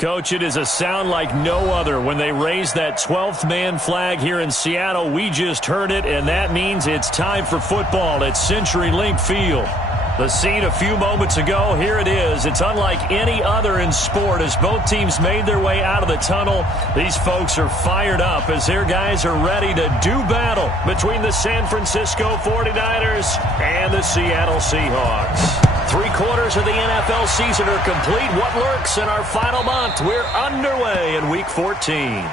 Coach, it is a sound like no other when they raise that 12th man flag here in Seattle. We just heard it, and that means it's time for football at CenturyLink Field. The scene a few moments ago, here it is. It's unlike any other in sport as both teams made their way out of the tunnel. These folks are fired up as their guys are ready to do battle between the San Francisco 49ers and the Seattle Seahawks. 3/4 of the NFL season are complete. What lurks in our final month? We're underway in Week 14.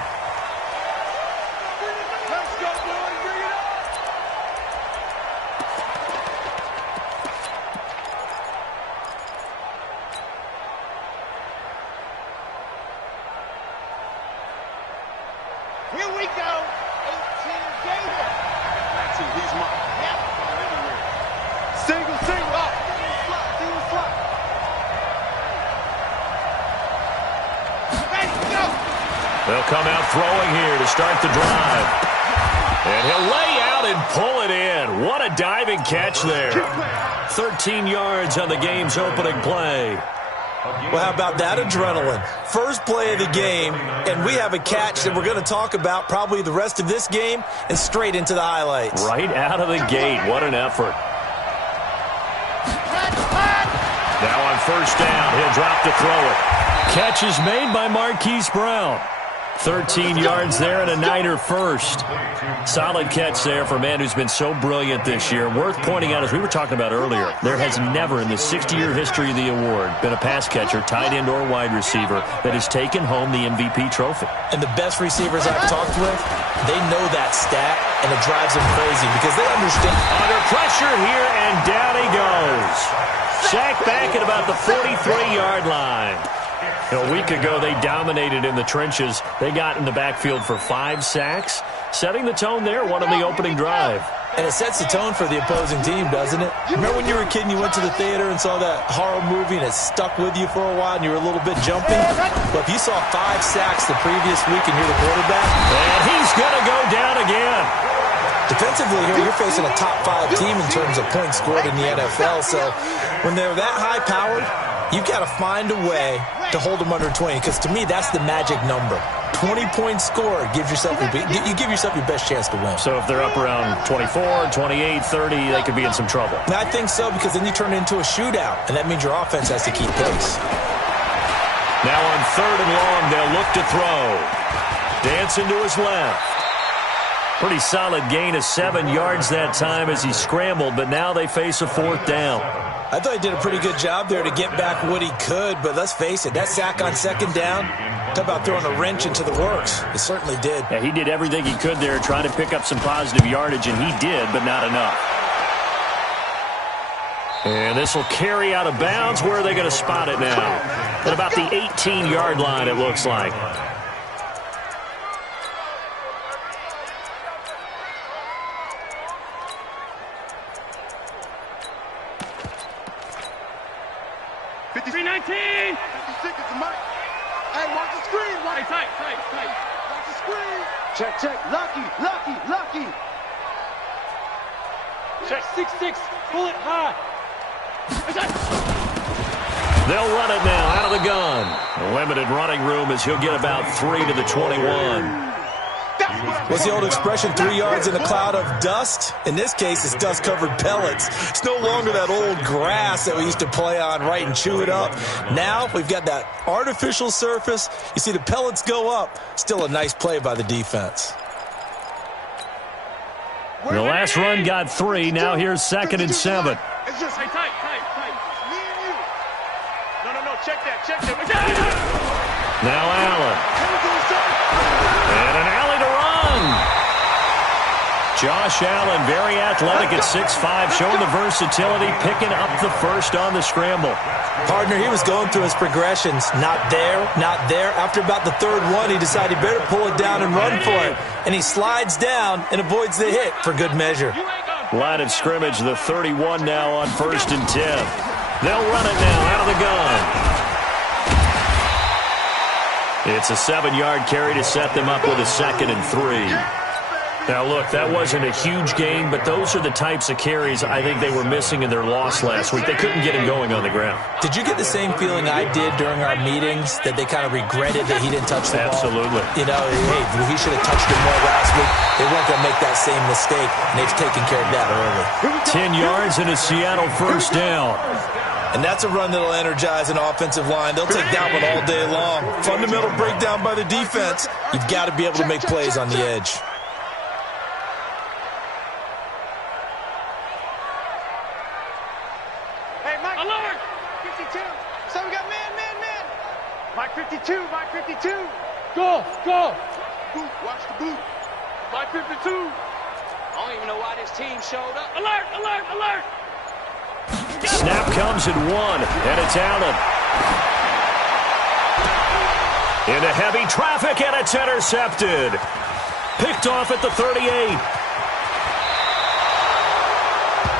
Here we go. 18 Gator. That's it. He's mine. Yep. Single, single. Up. Single slot. Ready, go. They'll come out throwing here to start the drive. And he'll lay out and pull it in. What a diving catch there. 13 yards on the game's opening play. Well, how about that adrenaline? First play of the game, and we have a catch that we're going to talk about probably the rest of this game and straight into the highlights. Right out of the gate. What an effort. Now on first down, he'll drop to throw it. Catch is made by Marquise Brown. 13 yards there and a Niner first. Solid catch there for a man who's been so brilliant this year. Worth pointing out, as we were talking about earlier, there has never in the 60-year history of the award been a pass catcher, tight end, or wide receiver that has taken home the MVP trophy. And the best receivers I've talked with, they know that stat, and it drives them crazy because they understand. Under pressure here, and down he goes. Sacked back at about the 43-yard line. A week ago, they dominated in the trenches. They got in the backfield for 5 sacks, setting the tone there, one on the opening drive. And it sets the tone for the opposing team, doesn't it? Remember when you were a kid and you went to the theater and saw that horror movie and it stuck with you for a while and you were a little bit jumpy? Well, if you saw 5 sacks the previous week and you're the quarterback. And he's going to go down again. Defensively here, you're facing a top 5 team in terms of points scored in the NFL. So when they're that high-powered, you've got to find a way to hold them under 20, because to me, that's the magic number. 20 points scored, you give yourself your best chance to win. So if they're up around 24, 28, 30, they could be in some trouble. And I think so, because then you turn it into a shootout, and that means your offense has to keep pace. Now on 3rd and long, they'll look to throw. Dancing to his left. Pretty solid gain of 7 yards that time as he scrambled, but now they face a 4th down. I thought he did a pretty good job there to get back what he could, but let's face it, that sack on 2nd down, talk about throwing a wrench into the works. It certainly did. Yeah, he did everything he could there trying to pick up some positive yardage, and he did, but not enough. And this will carry out of bounds. Where are they going to spot it now? At about the 18-yard line, it looks like. Check. Lucky. Check. 6-6. Pull it high. They'll run it now out of the gun. A limited running room as he'll get about 3 to the 21. What's the old expression, 3 yards in a cloud of dust? In this case, it's dust-covered pellets. It's no longer that old grass that we used to play on, right, and chew it up. Now we've got that artificial surface. You see the pellets go up. Still a nice play by the defense. The last run got 3. Now here's 2nd and 7. It's just tight. Me and you. No. Check that. Now Allen. And an alley to run. Josh Allen, very athletic at 6'5", showing the versatility, picking up the first on the scramble. Partner, he was going through his progressions. Not there. After about the 3rd one, he decided he better pull it down and run for it. And he slides down and avoids the hit for good measure. Line of scrimmage, the 31 now on 1st and 10. They'll run it now out of the gun. It's a 7-yard carry to set them up with a 2nd and 3. Now, look, that wasn't a huge gain, but those are the types of carries I think they were missing in their loss last week. They couldn't get him going on the ground. Did you get the same feeling I did during our meetings, that they kind of regretted that he didn't touch the ball? Absolutely. You know, hey, he should have touched it more last week. They weren't going to make that same mistake, and they've taken care of that early. 10 yards and a Seattle first down. And that's a run that'll energize an offensive line. They'll take that one all day long. Fundamental breakdown by the defense. You've got to be able to make plays on the edge. Hey, Mike. Alert! 52. So we got man. Mike 52, Mike 52. Go. Boot, watch the boot. Mike 52. I don't even know why this team showed up. Alert! Snap comes at 1, and it's Allen. Into heavy traffic, and it's intercepted. Picked off at the 38.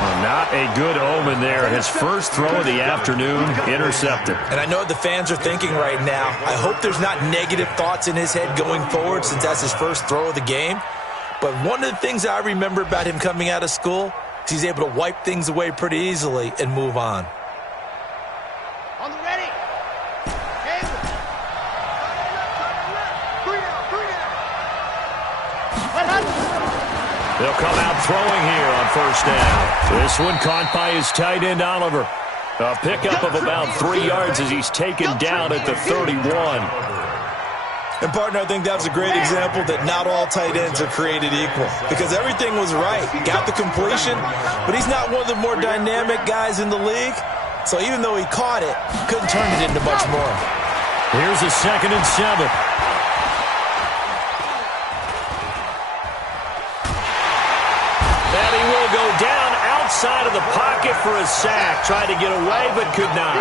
Well, not a good omen there. His first throw of the afternoon, intercepted. And I know what the fans are thinking right now. I hope there's not negative thoughts in his head going forward, since that's his first throw of the game. But one of the things I remember about him coming out of school, he's able to wipe things away pretty easily and move on. On the ready. Hands it. They'll come out throwing here on first down. This one caught by his tight end, Oliver. A pickup of about 3 yards as he's taken down at the 31. And, partner, I think that was a great example that not all tight ends are created equal, because everything was right. Got the completion, but he's not one of the more dynamic guys in the league. So even though he caught it, couldn't turn it into much more. Here's a 2nd and 7. And he will go down outside of the pocket for a sack. Tried to get away, but could not.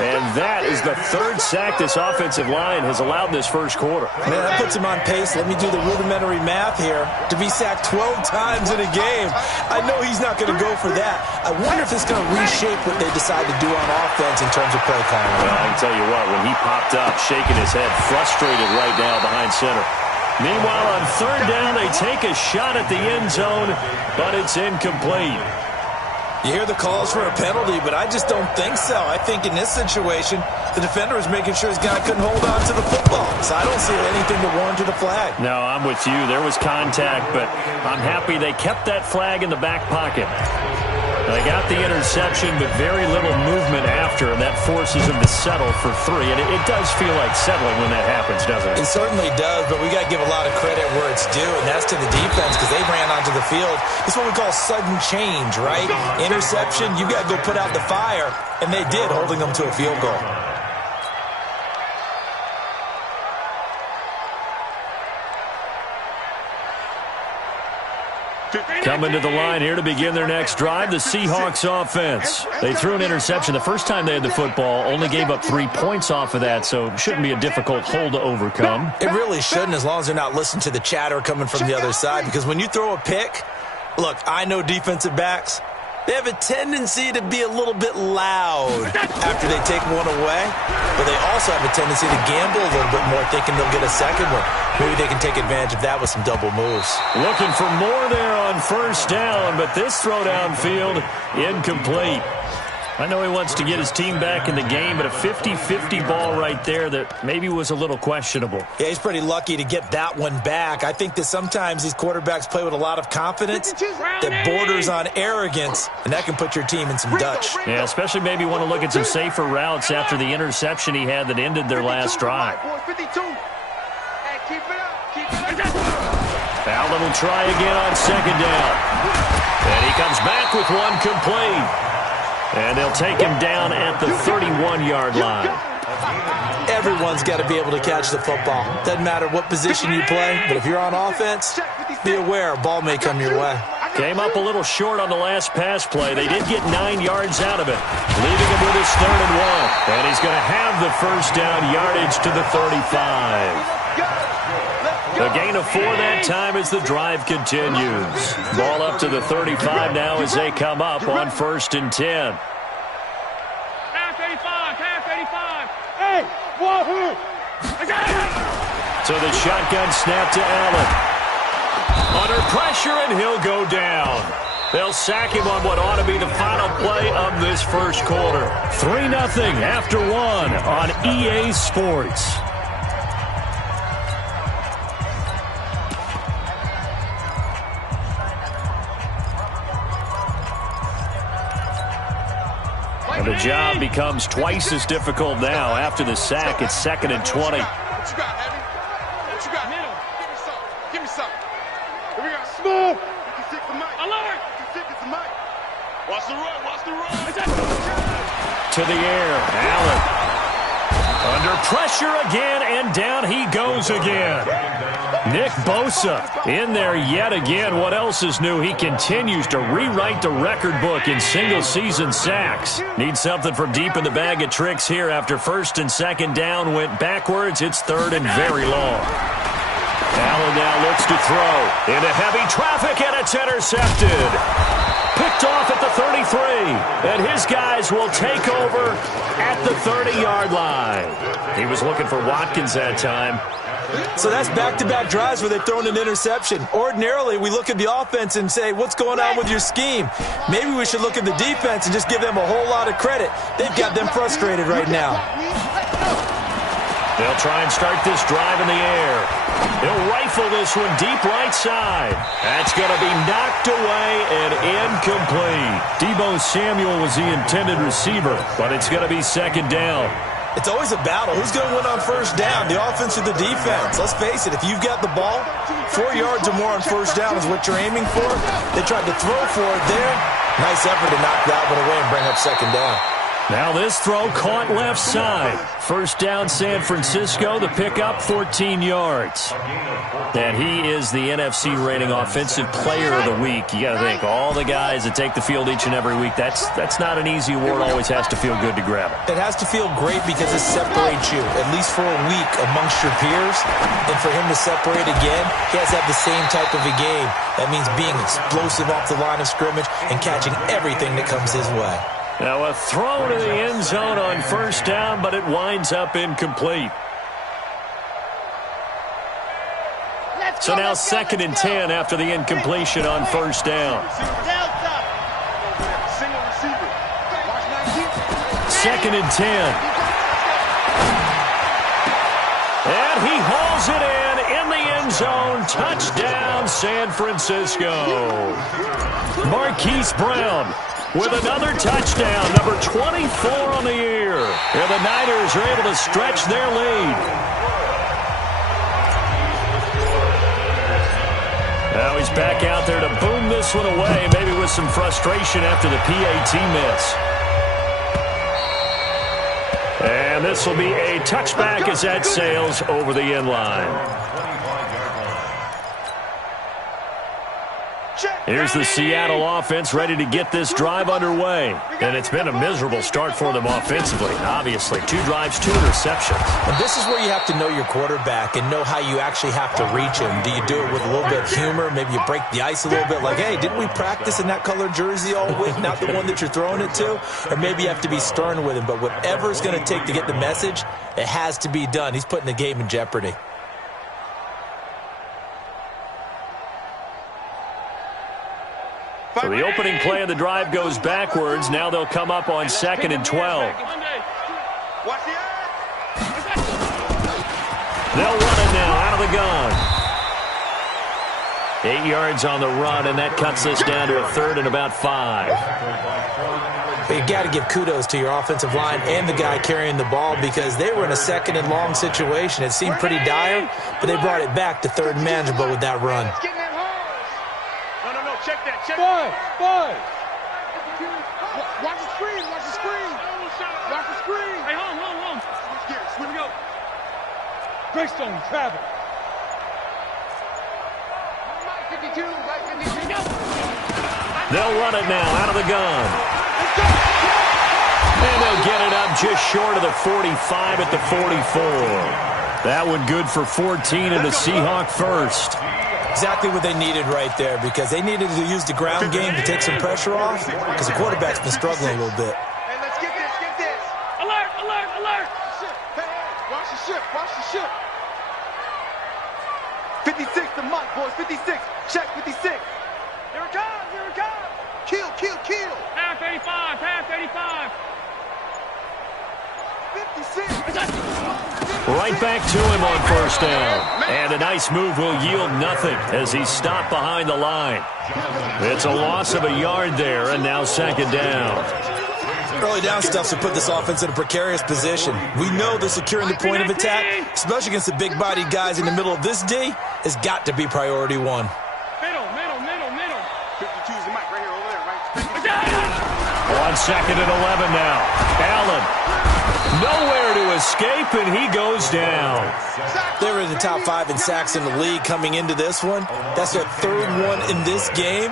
And that is the 3rd sack this offensive line has allowed in this first quarter. Man, that puts him on pace. Let me do the rudimentary math here. To be sacked 12 times in a game, I know he's not going to go for that. I wonder if it's going to reshape what they decide to do on offense in terms of play calling. Well, I can tell you what, when he popped up, shaking his head, frustrated right now behind center. Meanwhile, on 3rd down, they take a shot at the end zone, but it's incomplete. You hear the calls for a penalty, but I just don't think so. I think in this situation, the defender was making sure his guy couldn't hold on to the football. So I don't see anything to warrant to the flag. No, I'm with you. There was contact, but I'm happy they kept that flag in the back pocket. They got the interception, but very little movement after, and that forces them to settle for 3. And it does feel like settling when that happens, doesn't it? It certainly does, but we got to give a lot of credit where it's due, and that's to the defense, because they ran onto the field. It's what we call sudden change, right? Interception, you got to go put out the fire, and they did, holding them to a field goal. Coming to the line here to begin their next drive, the Seahawks offense. They threw an interception the first time they had the football, only gave up 3 points off of that, so shouldn't be a difficult hole to overcome. It really shouldn't, as long as they're not listening to the chatter coming from the other side, because when you throw a pick, look, I know defensive backs, they have a tendency to be a little bit loud after they take one away, but they also have a tendency to gamble a little bit more, thinking they'll get a second one. Maybe they can take advantage of that with some double moves. Looking for more there on first down, but this throw downfield, incomplete. I know he wants to get his team back in the game, but a 50-50 ball right there that maybe was a little questionable. Yeah, he's pretty lucky to get that one back. I think that sometimes these quarterbacks play with a lot of confidence that borders on arrogance, and that can put your team in some Dutch. Yeah, especially maybe want to look at some safer routes after the interception he had that ended their last drive. Allen will try again on 2nd down. And he comes back with one complete. And they'll take him down at the 31-yard line. Everyone's got to be able to catch the football. Doesn't matter what position you play, but if you're on offense, be aware a ball may come your way. Came up a little short on the last pass play. They did get 9 yards out of it, leaving him with his 3rd and 1. And he's going to have the first down yardage to the 35. A gain of 4 that time as the drive continues. Ball up to the 35 now as they come up on 1st and 10. Half 85. Hey, Wahoo! So the shotgun snap to Allen. Under pressure, and he'll go down. They'll sack him on what ought to be the final play of this first quarter. 3-0 after 1 on EA Sports. And the job becomes twice as difficult now after the sack. It's 2nd and 20. What you got, Heavy? What you got? Middle. Give me some. Give me some. Here we go. Smooth. You can stick the mic. Alert. You can stick the mic. Watch the run. Watch the run. To the air. Allen. Under pressure again, and down he goes again. Nick Bosa in there yet again. What else is new? He continues to rewrite the record book in single-season sacks. Needs something from deep in the bag of tricks here after 1st and 2nd down went backwards. It's 3rd and very long. Allen now looks to throw into heavy traffic, and it's intercepted. Picked off at the 33, and his guys will take over at the 30-yard line. He was looking for Watkins that time. So that's back-to-back drives where they're throwing an interception. Ordinarily, we look at the offense and say, what's going on with your scheme? Maybe we should look at the defense and just give them a whole lot of credit. They've got them frustrated right now. They'll try and start this drive in the air. He'll rifle this one deep right side. That's going to be knocked away and incomplete. Deebo Samuel was the intended receiver, but it's going to be 2nd down. It's always a battle. Who's going to win on 1st down, the offense or the defense? Let's face it, if you've got the ball, 4 yards or more on 1st down is what you're aiming for. They tried to throw for it there. Nice effort to knock that one away and bring up 2nd down. Now this throw caught left side. 1st down San Francisco. The pickup 14 yards. And he is the NFC rating offensive player of the week. You got to think, all the guys that take the field each and every week, that's not an easy award. Always has to feel good to grab it. It has to feel great because it separates you, at least for a week, amongst your peers. And for him to separate again, he has to have the same type of a game. That means being explosive off the line of scrimmage and catching everything that comes his way. Now a throw to the end zone on 1st down, but it winds up incomplete. So now 2nd and 10 after the incompletion on 1st down. 2nd and 10. And he hauls it in the end zone. Touchdown, San Francisco. Marquise Brown with another touchdown, number 24 on the year. And the Niners are able to stretch their lead. Now he's back out there to boom this one away, maybe with some frustration after the PAT miss. And this will be a touchback as that sails over the end line. Here's the Seattle offense ready to get this drive underway. And it's been a miserable start for them offensively. Obviously, 2 drives, 2 interceptions. And this is where you have to know your quarterback and know how you actually have to reach him. Do you do it with a little bit of humor? Maybe you break the ice a little bit like, hey, didn't we practice in that colored jersey all week, not the one that you're throwing it to? Or maybe you have to be stern with him. But whatever it's going to take to get the message, it has to be done. He's putting the game in jeopardy. So the opening play of the drive goes backwards. Now they'll come up on 2nd and 12. They'll run it now out of the gun. 8 yards on the run, and that cuts this down to a 3rd and about 5. But you got to give kudos to your offensive line and the guy carrying the ball because they were in a 2nd and long situation. It seemed pretty dire, but they brought it back to 3rd and manageable with that run. Check that. Check that. Five. Watch the screen. Watch the screen. Watch the screen. Hey, hold on. Switch gears. Here we go. Greystone, travel. Right 52. Right 52. They'll run it now out of the gun. And they'll get it up just short of the 45 at the 44. That one good for 14 and a Seahawk first. Exactly what they needed right there because they needed to use the ground game to take some pressure off because the quarterback's been struggling a little bit. Hey, let's get this. Alert. Hey, watch the ship. 56 to Mike, boys. 56. Check 56. Here it comes. Here it comes. Kill, kill, kill. Pass 85. Pass 85. 56. Right back to him on first down. And a nice move will yield nothing as he's stopped behind the line. It's a loss of a yard there, and now second down. Early down stuff to put this offense in a precarious position. We know that securing the point of attack, especially against the big-bodied guys in the middle of this D, has got to be priority one. Middle. 52's the mic right here, over there, right? On second and 11 now. Allen. Nowhere to escape, and he goes down. They were in the top 5 in sacks in the league coming into this one. That's their third one in this game.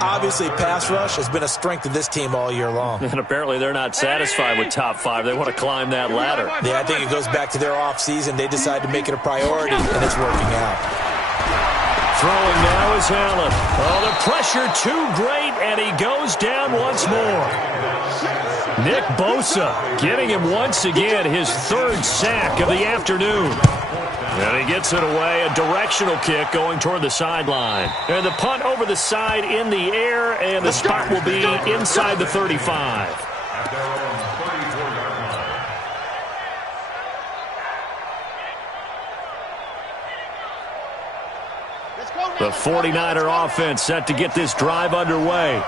Obviously, pass rush has been a strength of this team all year long. And apparently they're not satisfied with top 5. They want to climb that ladder. Yeah, I think it goes back to their offseason. They decided to make it a priority, and it's working out. Throwing now is Allen. Oh, the pressure too great, and he goes down once more. Nick Bosa getting him once again his third sack of the afternoon. And he gets it away, a directional kick going toward the sideline. And the punt over the side in the air, and the spot will be inside the 35. The 49er offense set to get this drive underway.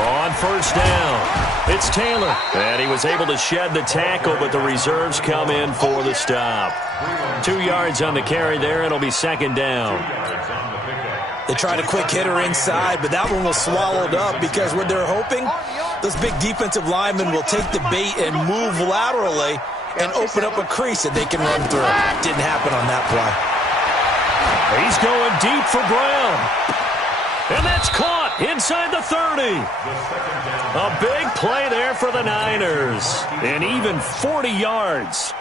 On first down, it's Taylor. And he was able to shed the tackle, but the reserves come in for the stop. 2 yards on the carry there, and it'll be second down. They tried a quick hitter inside, but that one was swallowed up because what they're hoping, those big defensive linemen will take the bait and move laterally and open up a crease that they can run through. Didn't happen on that play. He's going deep for Brown. And that's caught inside the 30. A big play there for the Niners. And even 40 yards.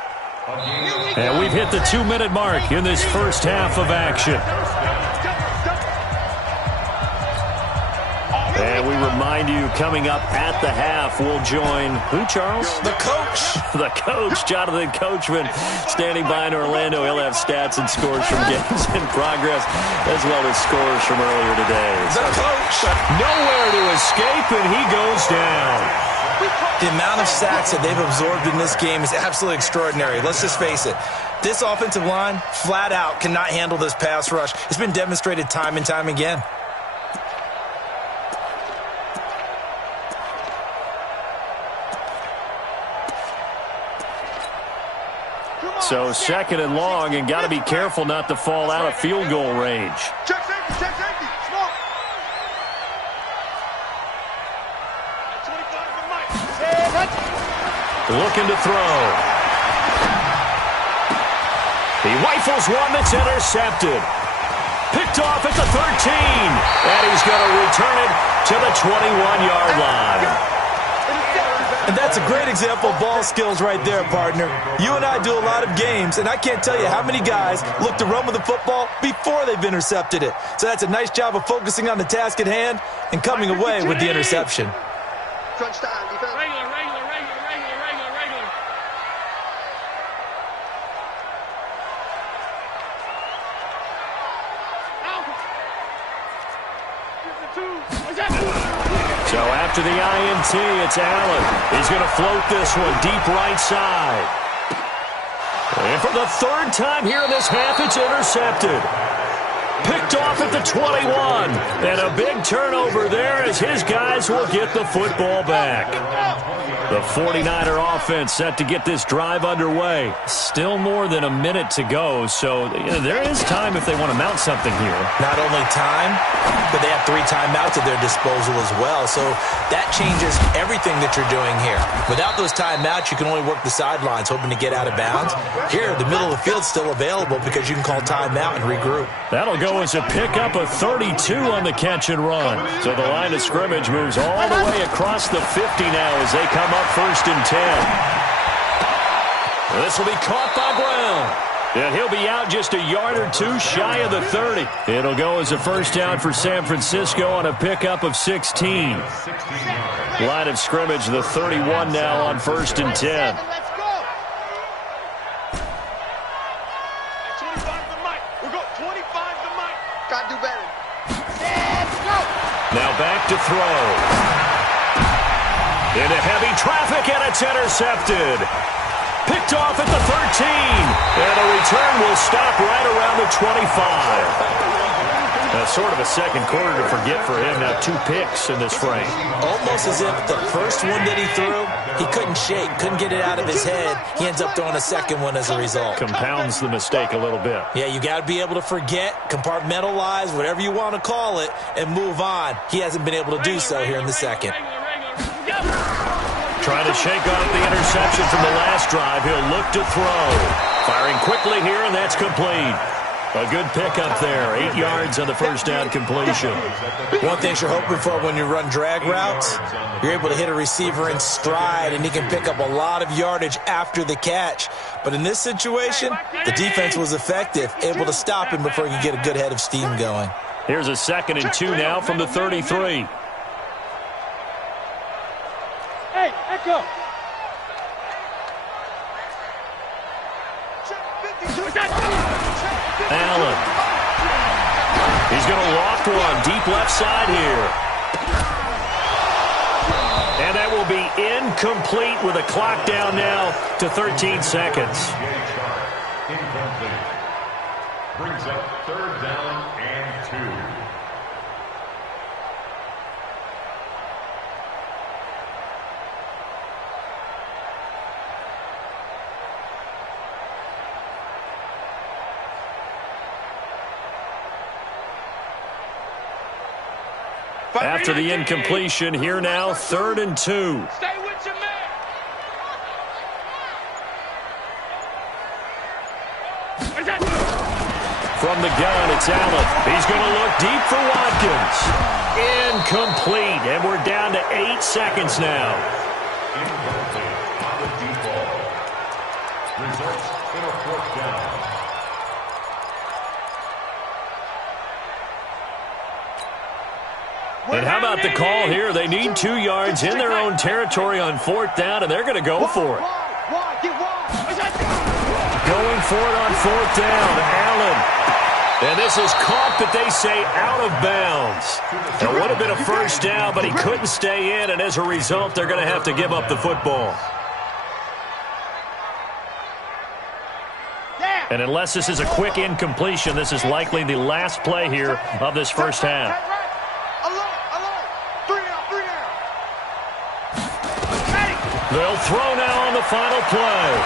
And we've hit the 2-minute mark in this first half of action. And we remind you, coming up at the half, we'll join who, Charles? The coach. The coach, Jonathan Coachman, standing by in Orlando. He'll have stats and scores from games in progress, as well as scores from earlier today. The coach. Nowhere to escape, and he goes down. The amount of sacks that they've absorbed in this game is absolutely extraordinary. Let's just face it. This offensive line, flat out, cannot handle this pass rush. It's been demonstrated time and time again. So second and long, and got to be careful not to fall out of field goal range. Check safety, smoke. 25 Looking to throw. He rifles one that's intercepted. Picked off at the 13. And he's going to return it to the 21-yard line. And that's a great example of ball skills right there, partner. You and I do a lot of games, and I can't tell you how many guys look to run with the football before they've intercepted it. So that's a nice job of focusing on the task at hand and coming away with the interception. Crunch time, defense. Regular. So after the INT, it's Allen. He's going to float this one deep right side. And for the third time here in this half, it's intercepted. Picked off at the 21. And a big turnover there as his guys will get the football back. The 49er offense set to get this drive underway. Still more than a minute to go, so there is time if they want to mount something here. Not only time, but they have 3 timeouts at their disposal as well, so that changes everything that you're doing here. Without those timeouts, you can only work the sidelines, hoping to get out of bounds. Here, the middle of the field's still available because you can call timeout and regroup. That'll go as a pickup of 32 on the catch and run. So the line of scrimmage moves all the way across the 50 now as they come up first and 10. This will be caught by Brown. And he'll be out just a yard or 2 shy of the 30. It'll go as a first down for San Francisco on a pickup of 16. Line of scrimmage, the 31 now on first and 10. Now back to throw. Into heavy traffic, and it's intercepted. Picked off at the 13. And the return will stop right around the 25. Sort of a second quarter to forget for him. Now 2 picks in this frame. Almost as if the first one that he threw, he couldn't shake, couldn't get it out of his head. He ends up throwing a second one as a result. Compounds the mistake a little bit. Yeah, you got to be able to forget, compartmentalize, whatever you want to call it, and move on. He hasn't been able to do so here in the second. Trying to shake off the interception from the last drive. He'll look to throw. Firing quickly here, and that's complete. A good pickup there. 8 yards on the first down completion. One thing you're hoping for when you run drag routes, you're able to hit a receiver in stride, and he can pick up a lot of yardage after the catch. But in this situation, the defense was effective, able to stop him before he could get a good head of steam going. Here's a 2nd and 2 now from the 33. Hey, Echo. Allen. He's going to loft one deep left side here. And that will be incomplete with a clock down now to 13 seconds. Incomplete. Brings up 3rd down and 2. After the incompletion, here now, 3rd and 2. Stay with your man. From the gun, it's Allen. He's going to look deep for Watkins. Incomplete, and we're down to 8 seconds now. Incomplete on the deep ball. Results in a 4th down. And how about the call here? They need 2 yards in their own territory on 4th down, and they're going to go for it. Going for it on 4th down, Allen. And this is caught, but they say out of bounds. It would have been a first down, but he couldn't stay in, and as a result, they're going to have to give up the football. And unless this is a quick incompletion, this is likely the last play here of this first half. They'll throw now on the final play.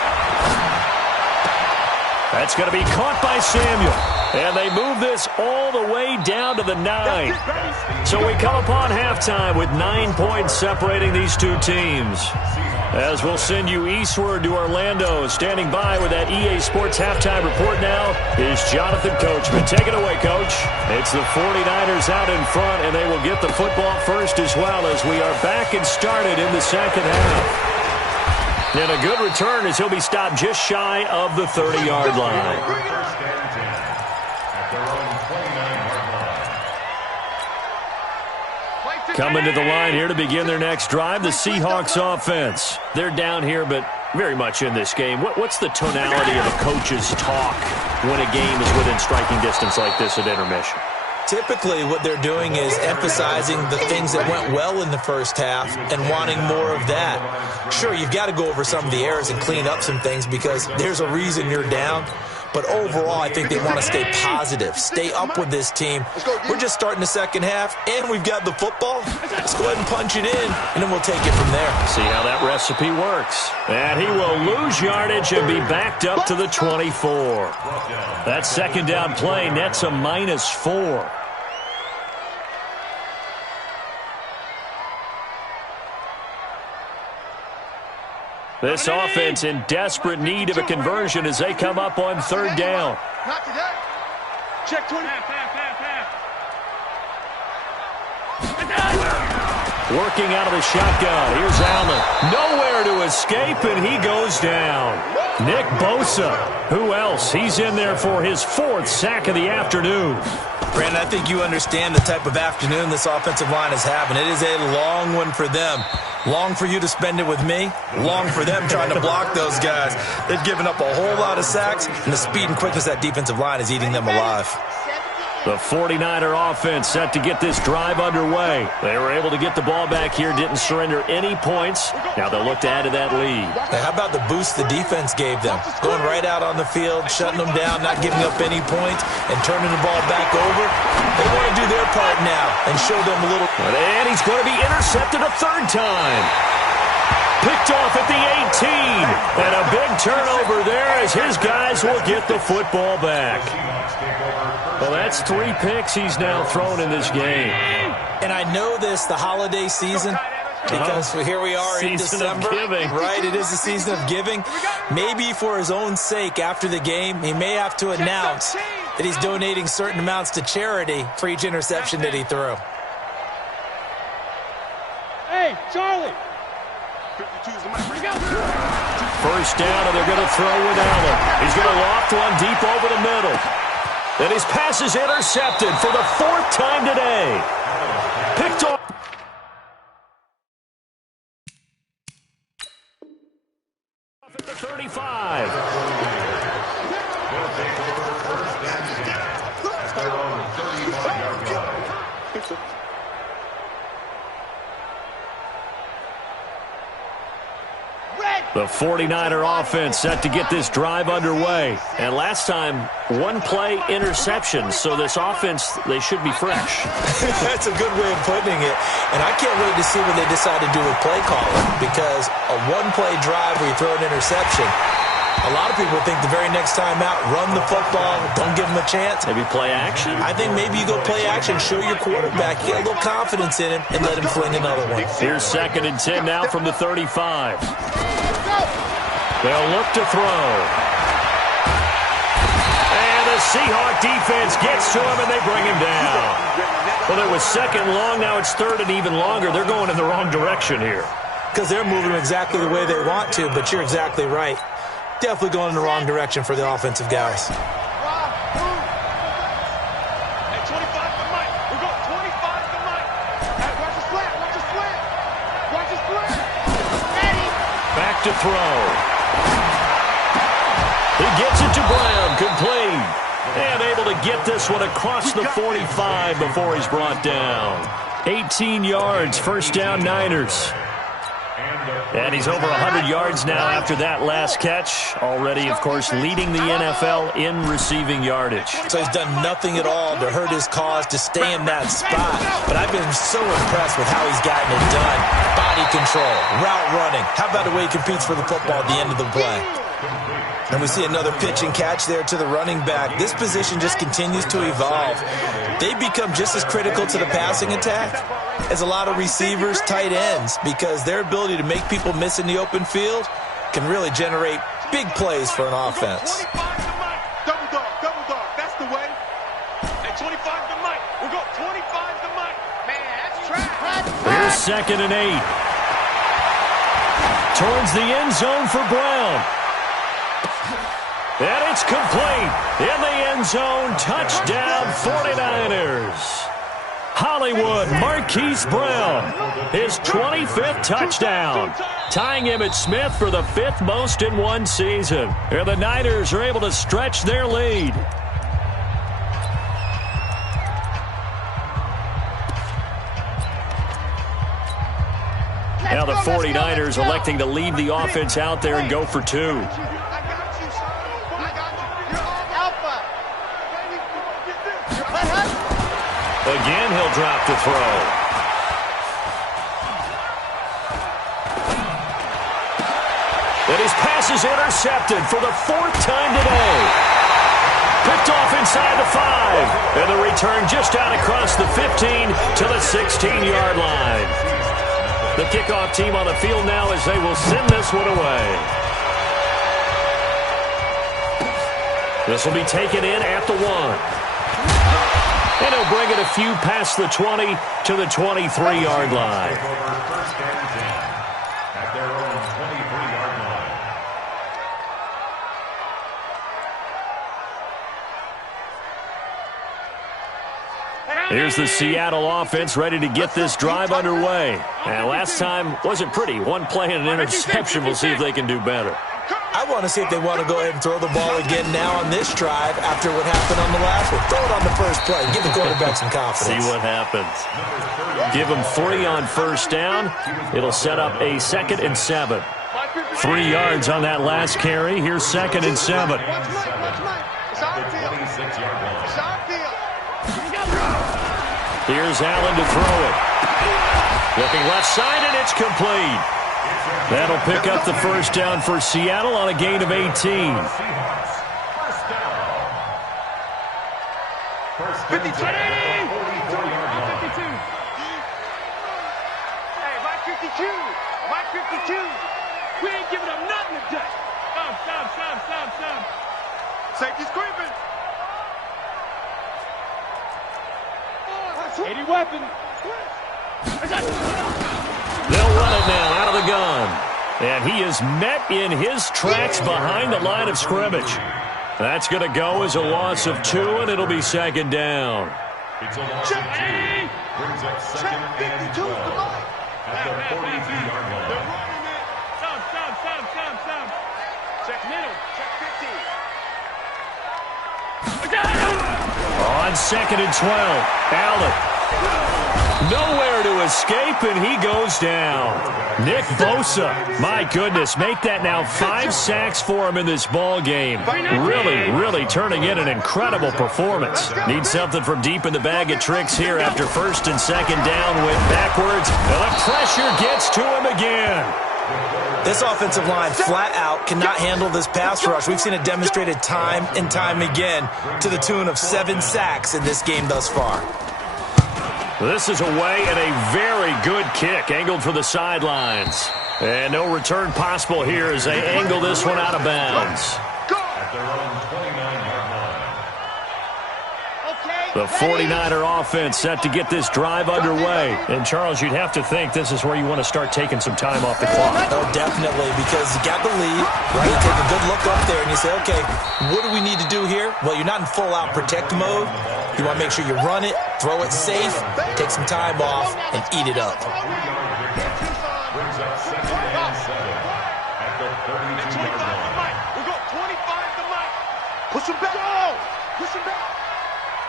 That's going to be caught by Samuel. And they move this all the way down to the 9. So we come upon halftime with 9 points separating these two teams. As we'll send you eastward to Orlando, standing by with that EA Sports halftime report now is Jonathan Coachman. Take it away, Coach. It's the 49ers out in front, and they will get the football first as well as we are back and started in the second half. And a good return as he'll be stopped just shy of the 30-yard line. First and 10 at their own 29-yard line. Coming to the line here to begin their next drive, the Seahawks offense. They're down here, but very much in this game. What's the tonality of a coach's talk when a game is within striking distance like this at intermission? Typically, what they're doing is emphasizing the things that went well in the first half and wanting more of that. Sure, you've got to go over some of the errors and clean up some things because there's a reason you're down. But overall, I think they want to stay positive, stay up with this team. We're just starting the second half, and we've got the football. Let's go ahead and punch it in, and then we'll take it from there. See how that recipe works. And he will lose yardage and be backed up to the 24. That second down play nets a -4. This offense in desperate need of a conversion as they come up on third down. Not today. Check 20. Working out of the shotgun. Here's Allen. Nowhere to escape, and he goes down. Nick Bosa. Who else? He's in there for his 4th sack of the afternoon. Brandon, I think you understand the type of afternoon this offensive line is having. It is a long one for them. Long for you to spend it with me. Long for them trying to block those guys. They've given up a whole lot of sacks, and the speed and quickness of that defensive line is eating them alive. The 49er offense set to get this drive underway. They were able to get the ball back here, didn't surrender any points. Now they'll look to add to that lead. Now, how about the boost the defense gave them? Going right out on the field, shutting them down, not giving up any points, and turning the ball back over. They want to do their part now and show them a little. And he's going to be intercepted a third time. Picked off at the 18. And a big turnover there as his guys will get the football back. Well, that's 3 picks he's now thrown in this game. And I know this, the holiday season, because here we are in December. Right, it is the season of giving. Maybe for his own sake after the game, he may have to announce that he's donating certain amounts to charity for each interception that he threw. Hey, Charlie. First down, and they're going to throw with Allen. He's going to loft one deep over the middle. And his pass is intercepted for the 4th time today. Picked off. At the 35. The 49er offense set to get this drive underway. And last time, 1-play interception. So this offense, they should be fresh. That's a good way of putting it. And I can't wait to see what they decide to do with play calling. Because a 1-play drive where you throw an interception, a lot of people think the very next time out, run the football, don't give them a chance. Maybe play action? I think maybe you go play action, show your quarterback, get a little confidence in him, and let him fling another one. Here's 2nd and 10 now from the 35. They'll look to throw. And the Seahawk defense gets to him, and they bring him down. Well, it was 2nd long. Now it's 3rd and even longer. They're going in the wrong direction here. Because they're moving exactly the way they want to, but you're exactly right. Definitely going in the wrong direction for the offensive guys. Hey, 25 to Mike. We go 25 to Mike. Hey, watch the slant. Watch the slant. Watch the slant. Ready. Back to throw. He gets it to Brown, complete. And able to get this one across the 45 before he's brought down. 18 yards, first down Niners. And he's over 100 yards now after that last catch. Already, of course, leading the NFL in receiving yardage. So he's done nothing at all to hurt his cause, to stay in that spot. But I've been so impressed with how he's gotten it done. Body control, route running. How about the way he competes for the football at the end of the play? And we see another pitch and catch there to the running back. This position just continues to evolve. They become just as critical to the passing attack as a lot of receivers, tight ends, because their ability to make people miss in the open field can really generate big plays for an offense. 25 to Mike. Double dog. That's the way. Hey, 25 to Mike. We'll go 25 to Mike. Man, that's trash. Here's 2nd and 8. Towards the end zone for Brown. And it's complete. In the end zone, touchdown 49ers. Hollywood Marquise Brown, his 25th touchdown, tying him at Smith for the 5th most in one season. And the Niners are able to stretch their lead. Now the 49ers electing to leave the offense out there and go for 2. Again, he'll drop to throw. And his pass is intercepted for the 4th time today. Picked off inside the 5. And the return just out across the 15 to the 16-yard line. The kickoff team on the field now as they will send this one away. This will be taken in at the 1. And he'll bring it a few past the 20 to the 23-yard line. At their own 23-yard line. Here's the Seattle offense ready to get this drive underway. And last time wasn't pretty. 1 play and an interception. We'll see if they can do better. I want to see if they want to go ahead and throw the ball again now on this drive after what happened on the last one. Throw it on the first play. Give the quarterback some confidence. See what happens. Give him 3 on first down. It'll set up a 2nd and 7. 3 yards on that last carry. Here's 2nd and 7. Here's Allen to throw it. Looking left side, and it's complete. That'll pick up the first down for Seattle on a gain of 18. First down. 52. Hey, my 52. My 52. We ain't giving up nothing today. Stop. Safety's creeping. 80 weapon. They'll run it now out of the gun. And he is met in his tracks behind the line of scrimmage. That's going to go as a loss of 2, and it'll be 2nd down. It's a loss of 2. Brings up 2nd and 12 at the 42-yard line. Stop. Check middle. Check 50. On 2nd and 12, Allen. Nowhere to escape, and he goes down. Nick Bosa, my goodness, make that now 5 sacks for him in this ball game. Really turning in an incredible performance. Needs something from deep in the bag of tricks here after 1st and 2nd down. Went backwards, and the pressure gets to him again. This offensive line flat out cannot handle this pass rush. We've seen it demonstrated time and time again to the tune of 7 sacks in this game thus far. This is away and a very good kick, angled for the sidelines. And no return possible here as they angle this one out of bounds. At their own 29-yard line. The 49er offense set to get this drive underway. And, Charles, you'd have to think this is where you want to start taking some time off the clock. Oh, definitely, because you got the lead, right? You take a good look up there and you say, okay, what do we need to do here? Well, you're not in full-out protect mode. You want to make sure you run it, throw it safe, take some time off, and eat it up. Brings up 2nd and 7 at the 32-yard line. We go 25 to Mike. Push him back. Go. Push him back.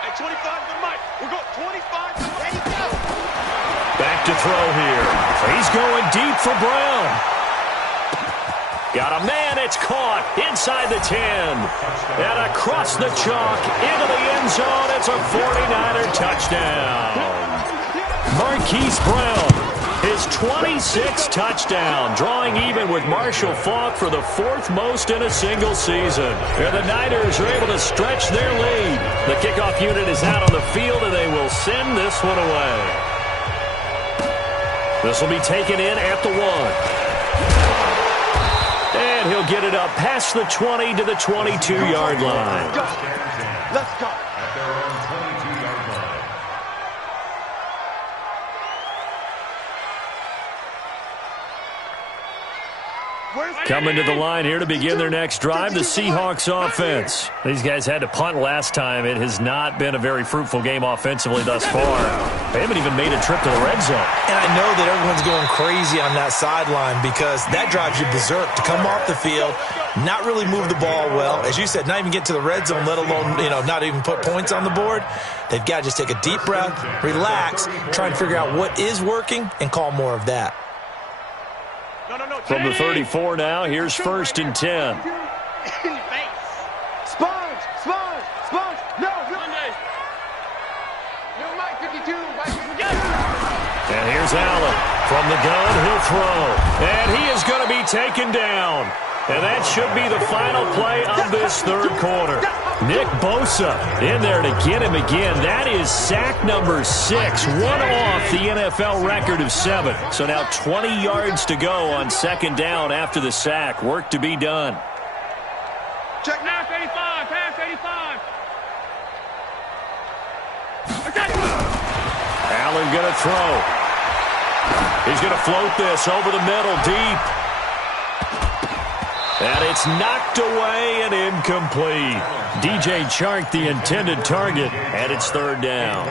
Hey, 25 to Mike. We go 25 to Mike. There you go. Back to throw here. He's going deep for Brown. Got a man, it's caught inside the 10. And across the chalk into the end zone. It's a 49er touchdown. Marquise Brown, his 26th touchdown, drawing even with Marshall Faulk for the 4th most in a single season. And the Niners are able to stretch their lead. The kickoff unit is out on the field, and they will send this one away. This will be taken in at the 1. And he'll get it up past the 20 to the 22-yard line. Let's go. At their own 22-yard line. Coming to the line here to begin their next drive, the Seahawks offense. These guys had to punt last time. It has not been a very fruitful game offensively thus far. They haven't even made a trip to the red zone. And I know that everyone's going crazy on that sideline because that drives you berserk to come off the field, not really move the ball well. As you said, not even get to the red zone, let alone, not even put points on the board. They've got to just take a deep breath, relax, try and figure out what is working, and call more of that. From the 34 now, here's 1st and 10. Sponge. No. Mike 52. And here's Allen. From the gun, he'll throw. And he is going to be taken down. And that should be the final play of this 3rd quarter. Nick Bosa in there to get him again. That is sack number 6, one off the NFL record of 7. So now 20 yards to go on 2nd down after the sack. Work to be done. Check pass 85, pass 85. Allen going to throw. He's going to float this over the middle deep. And it's knocked away and incomplete. DJ Chark, the intended target, and it's third down.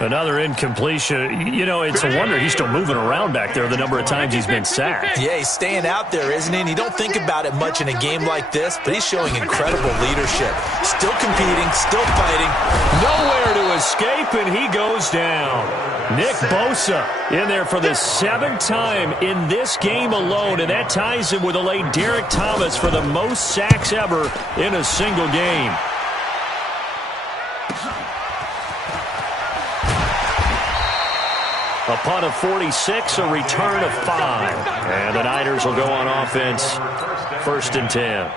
Another incompletion. You know, it's a wonder he's still moving around back there the number of times he's been sacked. Yeah, he's staying out there, isn't he? And you don't think about it much in a game like this, but he's showing incredible leadership. Still competing, still fighting. Nowhere to escape, and he goes down. Nick Bosa in there for the 7th time in this game alone, and that ties him with the late Derek Thomas for the most sacks ever in a single game. A punt of 46, a return of 5. And the Niners will go on offense, 1st and 10.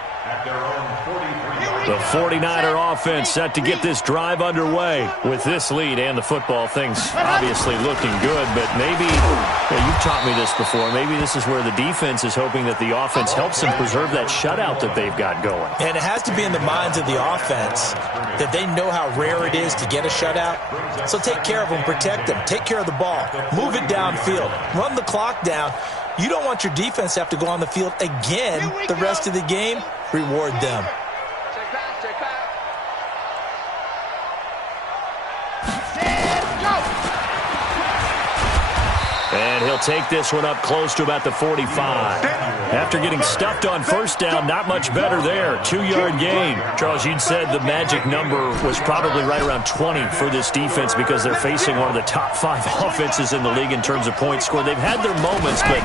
The 49er offense set to get this drive underway. With this lead and the football, things obviously looking good, but maybe, you've taught me this before, maybe this is where the defense is hoping that the offense helps them preserve that shutout that they've got going. And it has to be in the minds of the offense that they know how rare it is to get a shutout. So take care of them, protect them, take care of the ball, move it downfield, run the clock down. You don't want your defense to have to go on the field again the rest of the game. Reward them. And he'll take this one up close to about the 45. After getting stuffed on first down, not much better there. 2-yard gain. Charles, you'd said the magic number was probably right around 20 for this defense because they're facing one of the top 5 offenses in the league in terms of points scored. They've had their moments, but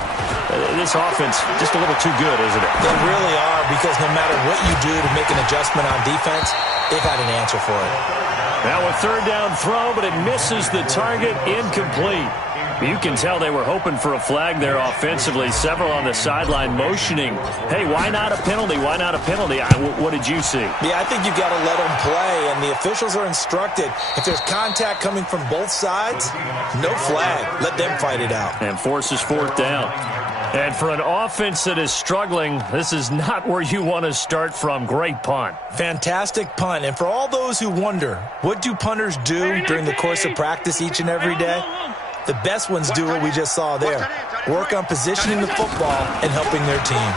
this offense just a little too good, isn't it? They really are, because no matter what you do to make an adjustment on defense, they've had an answer for it. Now a third down throw, but it misses the target, incomplete. You can tell they were hoping for a flag there offensively. Several on the sideline motioning, hey, why not a penalty? Why not a penalty? What did you see? Yeah, I think you've got to let them play, and the officials are instructed. If there's contact coming from both sides, no flag. Let them fight it out. And forces 4th down. And for an offense that is struggling, this is not where you want to start from. Great punt. Fantastic punt. And for all those who wonder, what do punters do during the course of practice each and every day? The best ones do what we just saw there. Work on positioning the football and helping their team.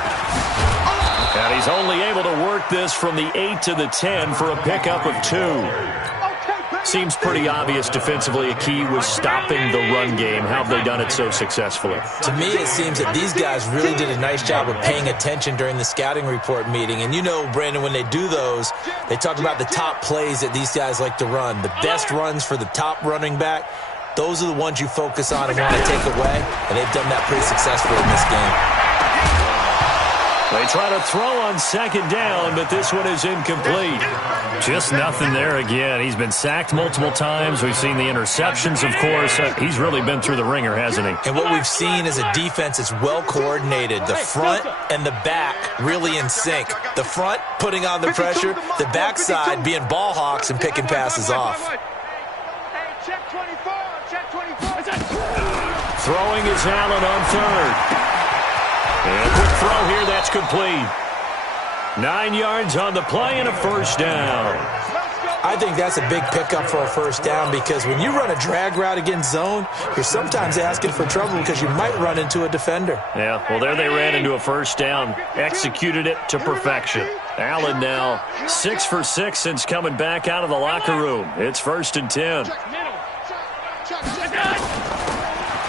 And he's only able to work this from the 8 to the 10 for a pickup of 2. Seems pretty obvious defensively a key was stopping the run game. How have they done it so successfully? To me, it seems that these guys really did a nice job of paying attention during the scouting report meeting. And you know, Brandon, when they do those, they talk about the top plays that these guys like to run. The best runs for the top running back. Those are the ones you focus on and want to take away, and they've done that pretty successfully in this game. They try to throw on 2nd down, but this one is incomplete. Just nothing there again. He's been sacked multiple times. We've seen the interceptions, of course. He's really been through the ringer, hasn't he? And what we've seen is a defense that's well coordinated. The front and the back really in sync. The front putting on the pressure, the backside being ball hawks and picking passes off. Throwing is Allen on 3rd. And a quick throw here, that's complete. 9 yards on the play and a 1st down. I think that's a big pickup for a 1st down, because when you run a drag route against zone, you're sometimes asking for trouble because you might run into a defender. Yeah, well, there they ran into a 1st down, executed it to perfection. Allen now 6 for 6 since coming back out of the locker room. It's 1st and 10.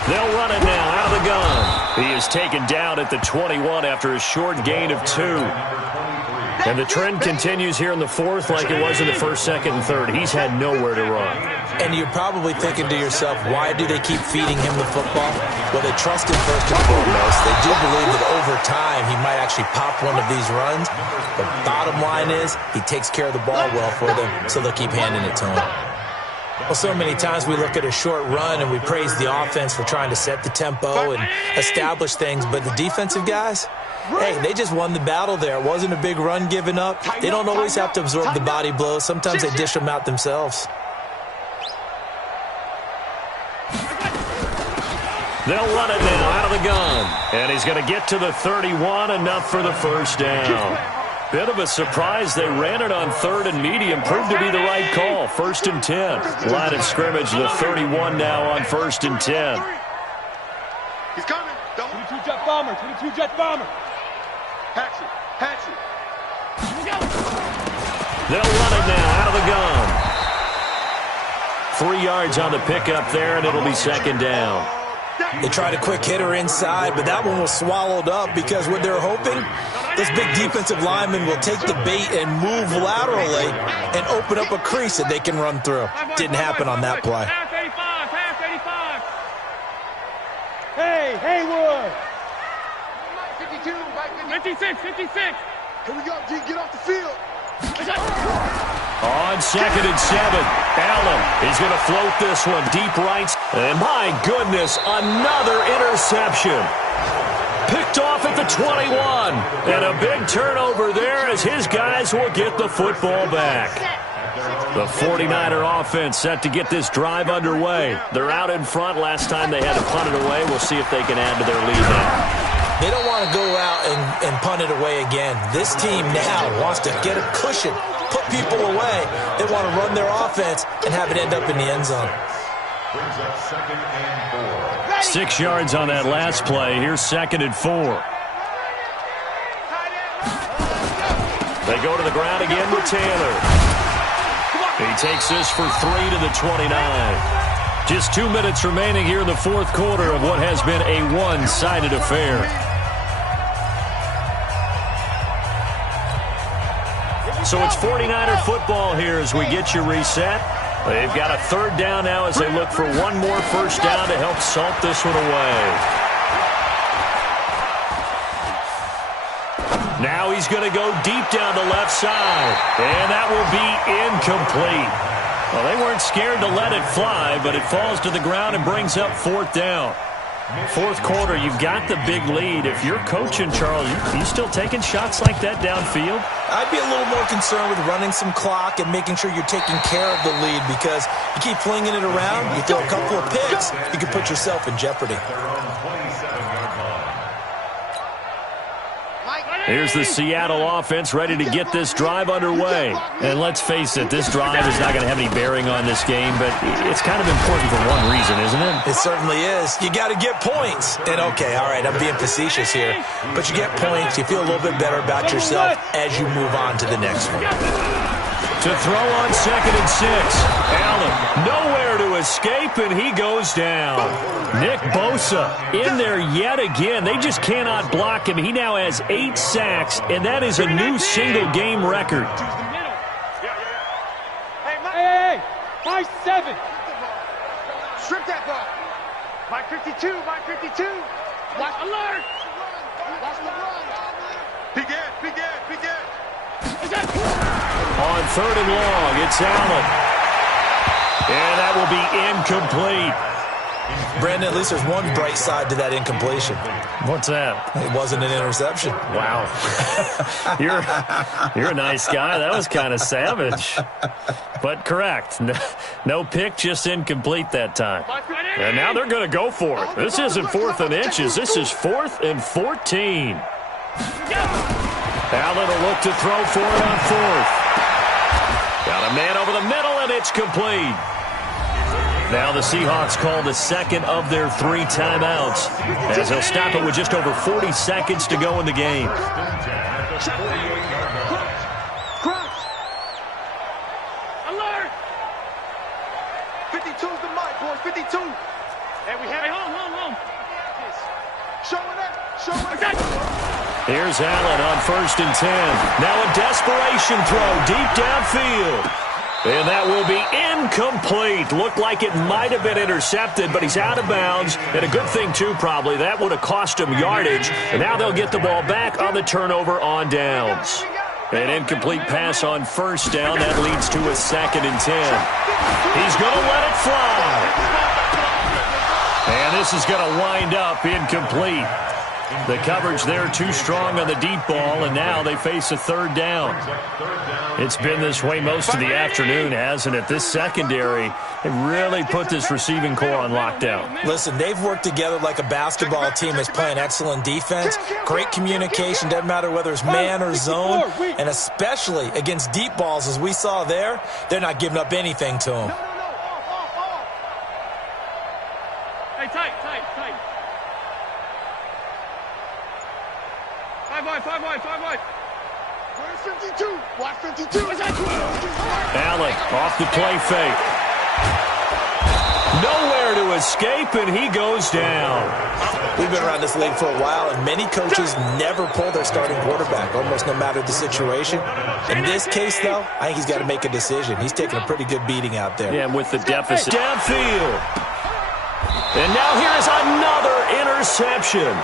They'll run it now out of the gun. He is taken down at the 21 after a short gain of 2. And the trend continues here in the 4th like it was in the 1st, 2nd, and 3rd. He's had nowhere to run. And you're probably thinking to yourself, why do they keep feeding him the football? Well, they trust him first and foremost. They do believe that over time he might actually pop one of these runs. But bottom line is he takes care of the ball well for them, so they'll keep handing it to him. Well, so many times we look at a short run and we praise the offense for trying to set the tempo and establish things, but the defensive guys, hey, they just won the battle there. It wasn't a big run given up. They don't always have to absorb the body blows. Sometimes they dish them out themselves. They'll run it now out of the gun. And he's going to get to the 31, enough for the 1st down. Bit of a surprise. They ran it on 3rd and medium. Proved to be the right call. 1st and 10. Line of scrimmage, the 31 now on 1st and 10. He's coming. 22 jet bomber. 22 jet bomber. Hatch it. They'll run it now out of the gun. 3 yards on the pickup there, and it'll be second down. They tried a quick hitter inside, but that one was swallowed up because what they're hoping, those big defensive linemen will take the bait and move laterally and open up a crease that they can run through. Didn't happen on that play. Pass 85, pass 85. Hey, Haywood. 52, 56, 56. Here we go, G. Get off the field. On 2nd and 7, Allen is going to float this one deep right. And my goodness, another interception. Picked off at the 21. And a big turnover there as his guys will get the football back. The 49er offense set to get this drive underway. They're out in front. Last time they had to punt it away. We'll see if they can add to their lead now. They don't want to go out and punt it away again. This team now wants to get a cushion, put people away. They want to run their offense and have it end up in the end zone. Brings up 2nd and 4. 6 yards on that last play. Here's 2nd and 4. They go to the ground again with Taylor. He takes this for 3 to the 29. Just 2 minutes remaining here in the fourth quarter of what has been a one-sided affair. So it's 49er football here as we get you reset. They've got a 3rd down now as they look for one more first down to help salt this one away. Now he's going to go deep down the left side, and that will be incomplete. Well, they weren't scared to let it fly, but it falls to the ground and brings up 4th down. Fourth quarter, you've got the big lead. If you're coaching, Charles, you still taking shots like that downfield? I'd be a little more concerned with running some clock and making sure you're taking care of the lead because you keep flinging it around, you throw a couple of picks, you can put yourself in jeopardy. Here's the Seattle offense ready to get this drive underway. And let's face it, this drive is not going to have any bearing on this game, but it's kind of important for one reason, isn't it? It certainly is. You got to get points. And, okay, all right, I'm being facetious here. But you get points, you feel a little bit better about yourself as you move on to the next one. To throw on 2nd and 6. Allen nowhere to escape, and he goes down. Nick Bosa in there yet again. They just cannot block him. He now has 8 sacks, and that is a new single-game record. Hey, my 7. Strip that ball. My 52, my 52. Watch alert. Watch the run. Begin. On 3rd and long, it's Allen. And that will be incomplete. Brandon, at least there's one bright side to that incompletion. What's that? It wasn't an interception. Wow. You're a nice guy. That was kind of savage. But correct. No pick, just incomplete that time. And now they're going to go for it. This isn't 4th and inches. This is 4th and 14. Allen will look to throw for it on 4th. Got a man over the middle, and it's complete. Now the Seahawks call the second of their 3 timeouts as they'll stop it with just over 40 seconds to go in the game. Crouch. Alert. 52's the mic, boys. 52. Hey, we have it. Home. Show it up. Here's Allen on 1st and 10. Now a desperation throw deep downfield. And that will be incomplete. Looked like it might have been intercepted, but he's out of bounds. And a good thing, too, probably. That would have cost him yardage. And now they'll get the ball back on the turnover on downs. An incomplete pass on 1st down. That leads to a 2nd and 10. He's going to let it fly. And this is going to wind up incomplete. The coverage there too strong on the deep ball, and now they face a 3rd down. It's been this way most of the afternoon, hasn't it? This secondary, they really put this receiving core on lockdown. Listen, they've worked together like a basketball team that's playing excellent defense. Great communication, doesn't matter whether it's man or zone, and especially against deep balls as we saw there, they're not giving up anything to them. Hey, tight. 5 wide. 52. Watch 52. Allen off the play fake. Nowhere to escape, and he goes down. We've been around this league for a while, and many coaches never pull their starting quarterback, almost no matter the situation. In this case, though, I think he's got to make a decision. He's taking a pretty good beating out there. Yeah, and with the deficit. Downfield. And now here is another interception.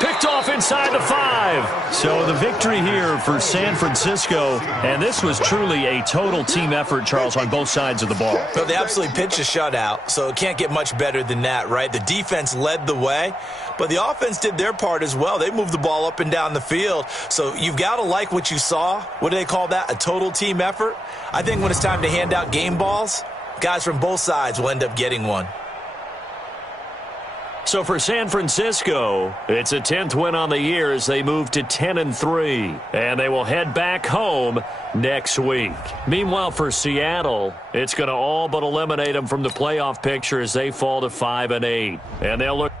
Picked off inside the 5. So the victory here for San Francisco, and this was truly a total team effort, Charles, on both sides of the ball. So they absolutely pitched a shutout, so it can't get much better than that, right? The defense led the way, but the offense did their part as well. They moved the ball up and down the field, so you've got to like what you saw. What do they call that? A total team effort? I think when it's time to hand out game balls, guys from both sides will end up getting one. So for San Francisco, it's a 10th win on the year as they move to 10-3, and they will head back home next week. Meanwhile, for Seattle, it's going to all but eliminate them from the playoff picture as they fall to 5-8, and they'll look